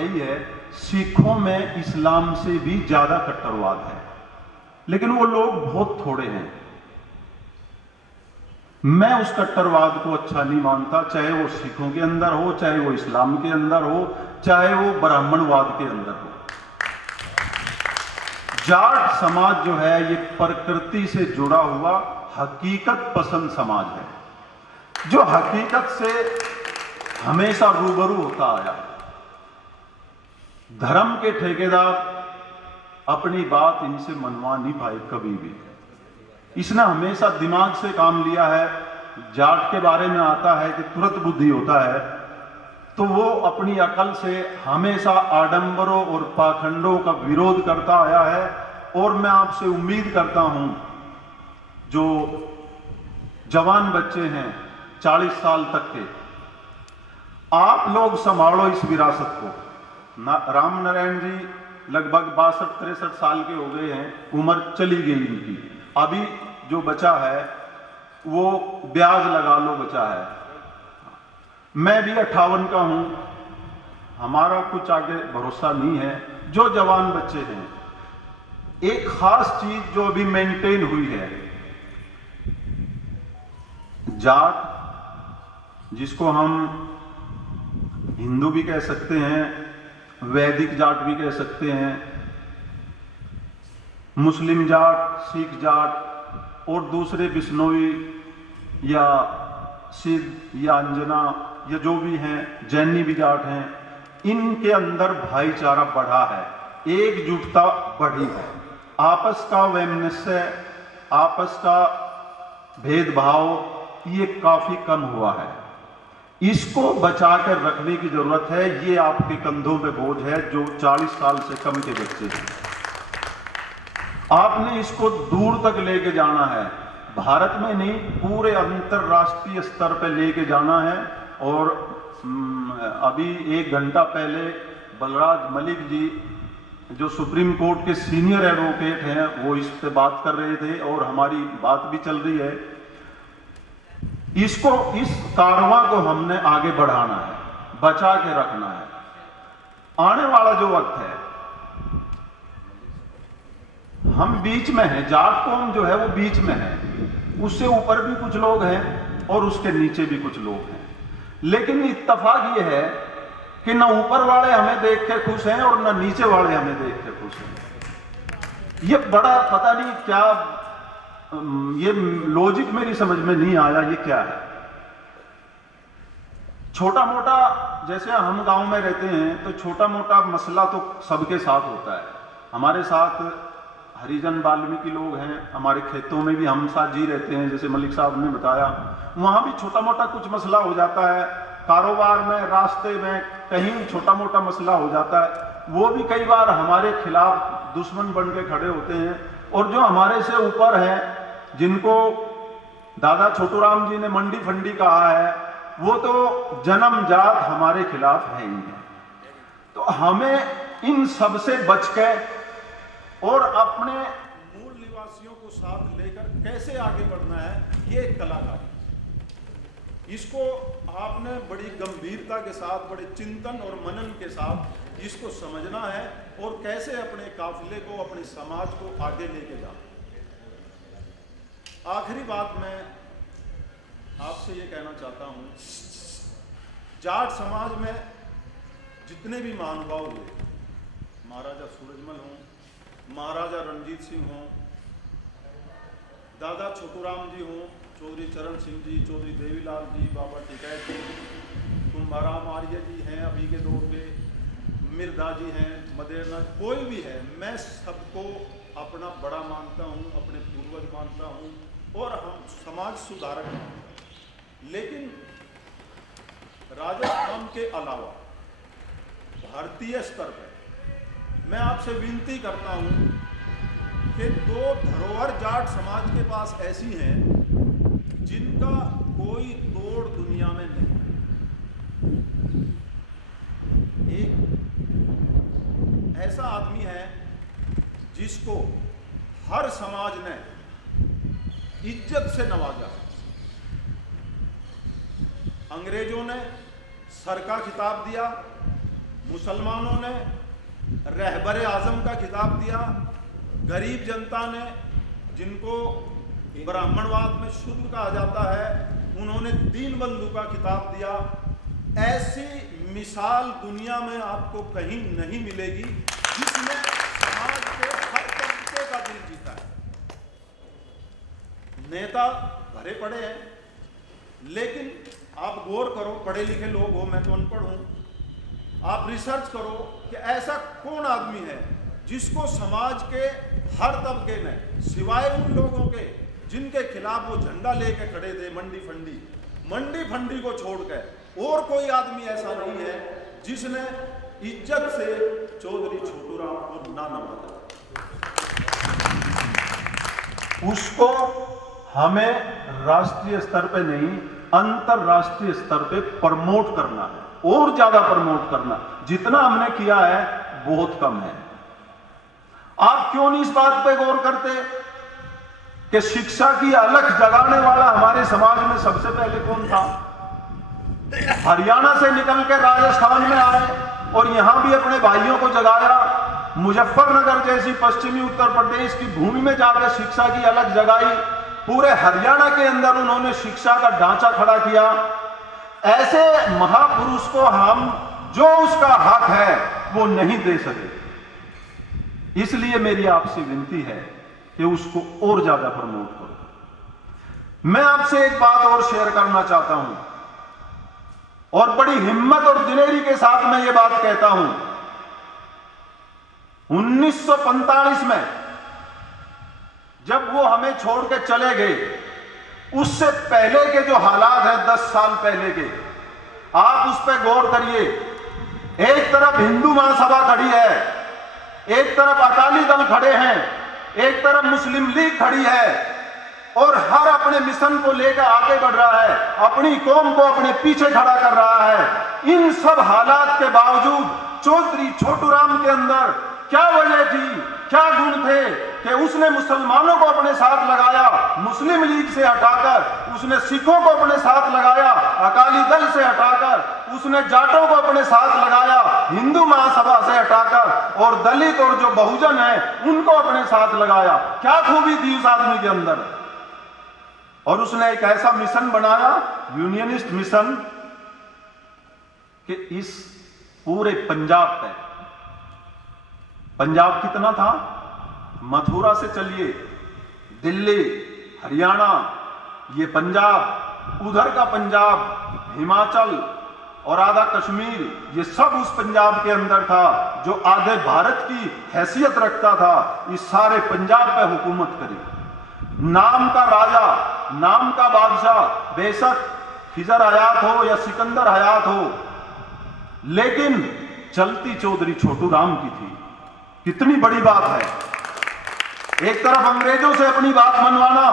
है ही है, सिखों में इस्लाम से भी ज्यादा कट्टरवाद है, लेकिन वो लोग बहुत थोड़े हैं। मैं उस कट्टरवाद को अच्छा नहीं मानता, चाहे वो सिखों के अंदर हो, चाहे वो इस्लाम के अंदर हो, चाहे वो ब्राह्मणवाद के अंदर हो। जाट समाज जो है ये प्रकृति से जुड़ा हुआ हकीकत पसंद समाज है, जो हकीकत से हमेशा रूबरू होता आया। धर्म के ठेकेदार अपनी बात इनसे मनवा नहीं पाए कभी भी। इसने हमेशा दिमाग से काम लिया है। जाट के बारे में आता है कि तुरंत बुद्धि होता है, तो वो अपनी अकल से हमेशा आडंबरों और पाखंडों का विरोध करता आया है। और मैं आपसे उम्मीद करता हूं, जो जवान बच्चे हैं 40 साल तक के, आप लोग संभालो इस विरासत को। राम नारायण जी लगभग 62-63 साल के हो गए हैं, उम्र चली गई इनकी। अभी जो बचा है वो ब्याज लगा लो बचा है। मैं भी 58 का हूं, हमारा कुछ आगे भरोसा नहीं है। जो जवान बच्चे हैं, एक खास चीज जो अभी मेंटेन हुई है, जाट जिसको हम हिंदू भी कह सकते हैं, वैदिक जाट भी कह सकते हैं, मुस्लिम जाट, सिख जाट और दूसरे बिश्नोई या सिद्ध या अंजना या जो भी हैं, जैनी भी जाट हैं, इनके अंदर भाईचारा बढ़ा है, एकजुटता बढ़ी है। आपस का वैमनस्य, आपस का भेदभाव ये काफी कम हुआ है। इसको बचा कर रखने की जरूरत है। ये आपके कंधों पे बोझ है जो 40 साल से कम के बच्चे हैं। आपने इसको दूर तक लेके जाना है, भारत में नहीं पूरे अंतरराष्ट्रीय स्तर पे लेके जाना है। और अभी 1 घंटा पहले बलराज मलिक जी जो सुप्रीम कोर्ट के सीनियर एडवोकेट हैं, वो इस पे बात कर रहे थे और हमारी बात भी चल रही है। इसको, इस कारवां को हमने आगे बढ़ाना है, बचा के रखना है। आने वाला जो वक्त है, हम बीच में हैं, जाट कौम जो है वो बीच में है, उससे ऊपर भी कुछ लोग हैं और उसके नीचे भी कुछ लोग हैं। लेकिन इत्तेफाक ये है कि न ऊपर वाले हमें देख के खुश हैं और न नीचे वाले हमें देख के खुश हैं। ये बड़ा पता नहीं क्या, ये लॉजिक मेरी समझ में नहीं आया, ये क्या है। छोटा मोटा, जैसे हम गांव में रहते हैं तो छोटा मोटा मसला तो सबके साथ होता है। हमारे साथ हरिजन वाल्मीकि लोग हैं, हमारे खेतों में भी हम साथ जी रहते हैं, जैसे मलिक साहब ने बताया, वहां भी छोटा मोटा कुछ मसला हो जाता है। कारोबार में, रास्ते में कहीं छोटा मोटा मसला हो जाता है, वो भी कई बार हमारे खिलाफ दुश्मन बन के खड़े होते हैं। और जो हमारे से ऊपर हैं, जिनको दादा छोटूराम जी ने मंडी फंडी कहा है, वो तो जन्मजात हमारे खिलाफ है ही है। तो हमें इन सब से बच के और अपने मूल निवासियों को साथ लेकर कैसे आगे बढ़ना है, ये एक कलाकारी। इसको आपने बड़ी गंभीरता के साथ, बड़े चिंतन और मनन के साथ इसको समझना है और कैसे अपने काफिले को, अपने समाज को आगे लेके जाना। आखिरी बात मैं आपसे ये कहना चाहता हूं, जाट समाज में जितने भी महानुभाव हुए, महाराजा सूरजमल हों, महाराजा रणजीत सिंह हों, दादा छोटूराम जी हों, चौधरी चरण सिंह जी, चौधरी देवीलाल जी, बाबा टिकैत जी, कुंभाराम आर्य जी हैं अभी के दौर के, मिर्धा जी हैं, मदेरनाथ, कोई भी है, मैं सबको अपना बड़ा मानता हूं, अपने पूर्वज मानता हूं और हम समाज सुधारक हैं। लेकिन राजस्थान के अलावा भारतीय स्तर पर मैं आपसे विनती करता हूं कि 2 धरोहर जाट समाज के पास ऐसी हैं जिनका कोई तोड़ दुनिया में नहीं। एक ऐसा आदमी है जिसको हर समाज ने इज्जत से नवाजा। अंग्रेजों ने सर का खिताब दिया, मुसलमानों ने रहबरे आजम का खिताब दिया, गरीब जनता ने, जिनको ब्राह्मणवाद में शुद्ध कहा जाता है, उन्होंने दीन बंधु का खिताब दिया। ऐसी मिसाल दुनिया में आपको कहीं नहीं मिलेगी जिसने समाज के हर तबके का दिल जीता है। नेता भरे पड़े हैं, लेकिन आप गौर करो, पढ़े लिखे लोग हो, मैं तो अनपढ़ हूं, आप रिसर्च करो कि ऐसा कौन आदमी है जिसको समाज के हर तबके ने, सिवाय उन लोगों के जिनके खिलाफ वो झंडा लेके खड़े थे, मंडी फंडी को छोड़कर और कोई आदमी ऐसा नहीं है जिसने इज्जत से चौधरी छोटूराम को ना नवाजा। उसको हमें राष्ट्रीय स्तर पे नहीं, अंतरराष्ट्रीय स्तर पे प्रमोट करना है, और ज्यादा प्रमोट करना। जितना हमने किया है बहुत कम है। आप क्यों नहीं इस बात पे गौर करते कि शिक्षा की अलख जगाने वाला हमारे समाज में सबसे पहले कौन था? हरियाणा से निकल के राजस्थान में आए और यहां भी अपने भाइयों को जगाया। मुजफ्फरनगर जैसी पश्चिमी उत्तर प्रदेश की भूमि में जाकर शिक्षा की अलख जगाई। पूरे हरियाणा के अंदर उन्होंने शिक्षा का ढांचा खड़ा किया। ऐसे महापुरुष को हम जो उसका हक है वो नहीं दे सके। इसलिए मेरी आपसे विनती है कि उसको और ज्यादा प्रमोट करो। मैं आपसे एक बात और शेयर करना चाहता हूं, और बड़ी हिम्मत और दिलेरी के साथ मैं ये बात कहता हूं। 1945 में जब वो हमें छोड़ के चले गए, उससे पहले के जो हालात हैं 10 साल पहले के, आप उस पर गौर करिए। एक तरफ हिंदू महासभा खड़ी है, एक तरफ अकाली दल खड़े हैं, एक तरफ मुस्लिम लीग खड़ी है, और हर अपने मिशन को लेकर आगे बढ़ रहा है, अपनी कौम को अपने पीछे खड़ा कर रहा है। इन सब हालात के बावजूद चौधरी छोटूराम के अंदर क्या वजह थी, क्या गुण थे कि उसने मुसलमानों को अपने साथ लगाया, मुस्लिम लीग से हटाकर उसने सिखों को अपने साथ लगाया, अकाली दल से हटाकर उसने जाटों को अपने साथ लगाया, हिंदू महासभा से हटाकर, और दलित और जो बहुजन है उनको अपने साथ लगाया। क्या खूबी थी उस आदमी के अंदर? और उसने एक ऐसा मिशन बनाया, यूनियनिस्ट मिशन, कि इस पूरे पंजाब पे, पंजाब कितना था? मथुरा से चलिए दिल्ली, हरियाणा, ये पंजाब, उधर का पंजाब, हिमाचल और आधा कश्मीर, ये सब उस पंजाब के अंदर था जो आधे भारत की हैसियत रखता था। इस सारे पंजाब पे हुकूमत करी। नाम का राजा, नाम का बादशाह, बेशक खिजर हयात हो या सिकंदर हयात हो, लेकिन चलती चौधरी छोटूराम की थी। कितनी बड़ी बात है। एक तरफ अंग्रेजों से अपनी बात मनवाना,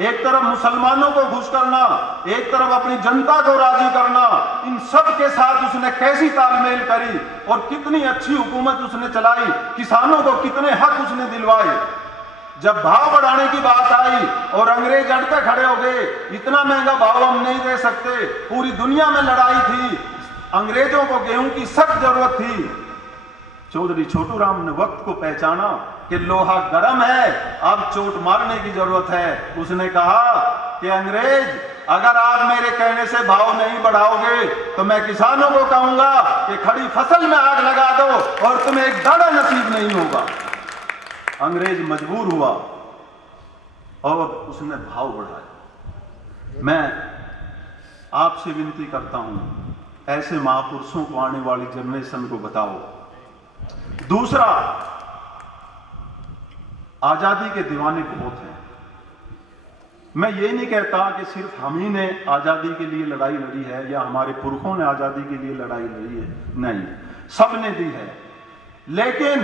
एक तरफ मुसलमानों को खुश करना, एक तरफ अपनी जनता को राजी करना, इन सब के साथ उसने कैसी तालमेल करी और कितनी अच्छी हुकूमत उसने चलाई, किसानों को कितने हक उसने दिलवाए। जब भाव बढ़ाने की बात आई और अंग्रेज अड़के खड़े हो गए, इतना महंगा भाव हम नहीं दे सकते, पूरी दुनिया में लड़ाई थी, अंग्रेजों को गेहूं की सख्त जरूरत थी, चौधरी छोटूराम ने वक्त को पहचाना कि लोहा गर्म है, अब चोट मारने की जरूरत है। उसने कहा कि अंग्रेज, अगर आप मेरे कहने से भाव नहीं बढ़ाओगे तो मैं किसानों को कहूंगा कि खड़ी फसल में आग लगा दो और तुम्हें एक दाना नसीब नहीं होगा। अंग्रेज मजबूर हुआ और उसने भाव बढ़ाया। मैं आपसे विनती करता हूं, ऐसे महापुरुषों को आने वाली जनरेशन को बताओ। दूसरा, आजादी के दीवाने बहुत हैं। मैं ये नहीं कहता कि सिर्फ हम ही ने आजादी के लिए लड़ाई लड़ी है या हमारे पुरखों ने आजादी के लिए लड़ाई लड़ी है, नहीं, सब ने दी है। लेकिन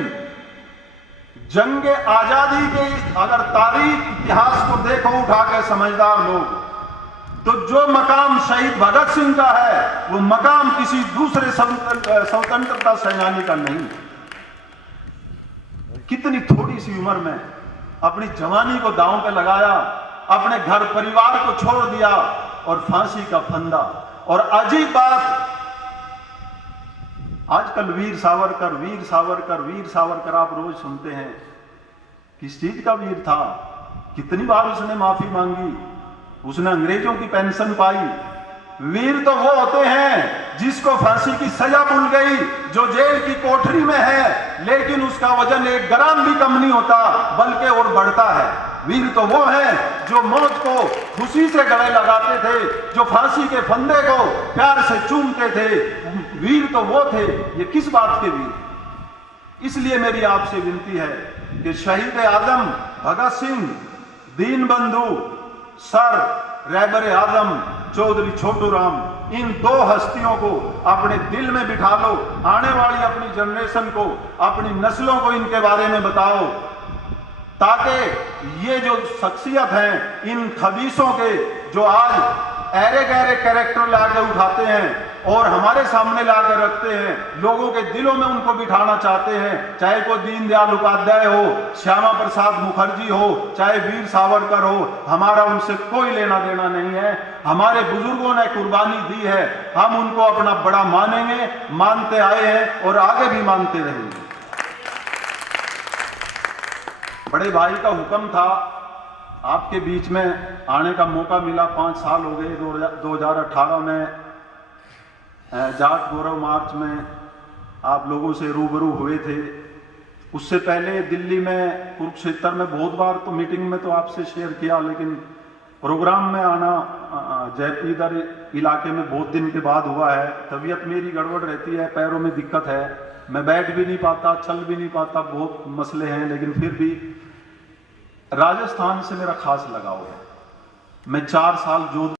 जंग आजादी के अगर तारीख इतिहास को देखो उठा के समझदार लोग, तो जो मकाम शहीद भगत सिंह का है वो मकाम किसी दूसरे स्वतंत्रता सेनानी का नहीं। कितनी थोड़ी सी उम्र में अपनी जवानी को दांव पे लगाया, अपने घर परिवार को छोड़ दिया और फांसी का फंदा। और अजीब बात, आजकल वीर सावरकर, वीर सावरकर, वीर सावरकर आप रोज सुनते हैं। किस चीज का वीर था? कितनी बार उसने माफी मांगी? उसने अंग्रेजों की पेंशन पाई। वीर तो वो होते हैं जिसको फांसी की सजा मिल गई, जो जेल की कोठरी में है, लेकिन उसका वजन 1 ग्राम भी कम नहीं होता, बल्कि और बढ़ता है। वीर तो वो हैं जो मौत को खुशी से गले लगाते थे, जो फांसी के फंदे को प्यार से चूमते थे। वीर तो वो थे। ये किस बात के वीर? इसलिए मेरी आपसे विनती है कि शहीद आजम भगत सिंह, दीनबंधु सर रहबर आजम चौधरी छोटू राम, इन 2 हस्तियों को अपने दिल में बिठा लो। आने वाली अपनी जनरेशन को, अपनी नस्लों को इनके बारे में बताओ, ताकि ये जो शख्सियत हैं, इन खबीसों के जो आज ऐरे गहरे कैरेक्टर लाके उठाते हैं और हमारे सामने लाकर रखते हैं, लोगों के दिलों में उनको बिठाना चाहते हैं, चाहे कोई दीनदयाल उपाध्याय हो, श्यामा प्रसाद मुखर्जी हो, चाहे वीर सावरकर हो, हमारा उनसे कोई लेना देना नहीं है। हमारे बुजुर्गों ने कुर्बानी दी है, हम उनको अपना बड़ा मानेंगे, मानते आए हैं और आगे भी मानते रहेंगे। बड़े भाई का हुक्म था, आपके बीच में आने का मौका मिला, 5 साल हो गए। 2018 में जाट गौरव मार्च में आप लोगों से रूबरू हुए थे। उससे पहले दिल्ली में, कुरुक्षेत्र में बहुत बार तो मीटिंग में तो आपसे शेयर किया, लेकिन प्रोग्राम में आना इधर इलाके में बहुत दिन के बाद हुआ है। तबीयत मेरी गड़बड़ रहती है, पैरों में दिक्कत है, मैं बैठ भी नहीं पाता, चल भी नहीं पाता, बहुत मसले हैं, लेकिन फिर भी राजस्थान से मेरा खास लगाव है। मैं 4 साल जोधपुर